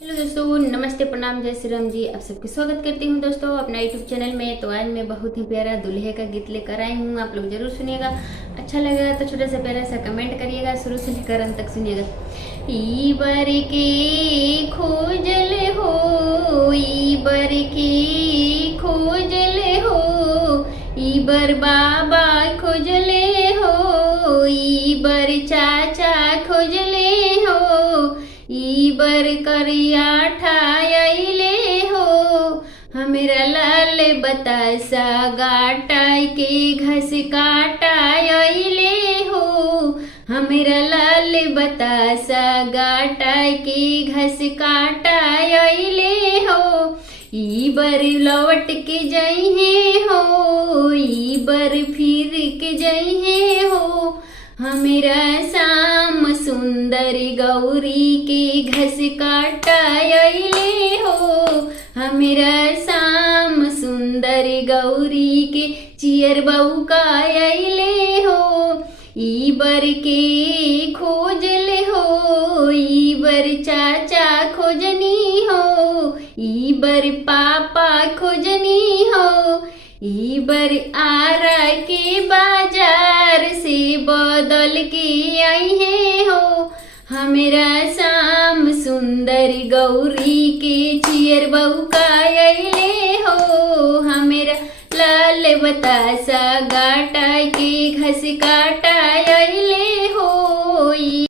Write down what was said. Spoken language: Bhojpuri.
हेलो दोस्तों, नमस्ते, प्रणाम, जय श्री राम जी। आप सबका स्वागत करती हूँ दोस्तों अपना यूट्यूब चैनल में। तो आज मैं बहुत ही प्यारा दूल्हे का गीत लेकर आई हूँ। आप लोग जरूर सुनिएगा। अच्छा लगेगा तो छोटा सा प्यारा सा कमेंट करिएगा। शुरू से लेकर अंत तक सुनिएगा। ई बर के खोजल हो, ई बर के खोजल हो, ई बर बाबा खोजले हो, ई बर चाचा खोजले हो, ई बर करिया ठायले हो, हमरा लाल बतासा गाटाई के घस काटायले हो, हमरा लाल बतासा गाटाई के घस काटायले हो, ई बर लौट के जइहे हो, ई बर फिर के जइहे हो, हमरा शाम सुंदर गौरी के घस काटायले हो, हमरा शाम सुंदर गौरी के चियर बउकायले हो, ई बर के खोजल हो, ई बर चाचा खोजनी हो, ई बर पापा खोजनी हो, ई बर आरा के बाजार से बदल के आई हो, हमरा शाम सुंदर गौरी के चियर बउकायले हो, हमरा लाल बतासा गाटा के घस काटायले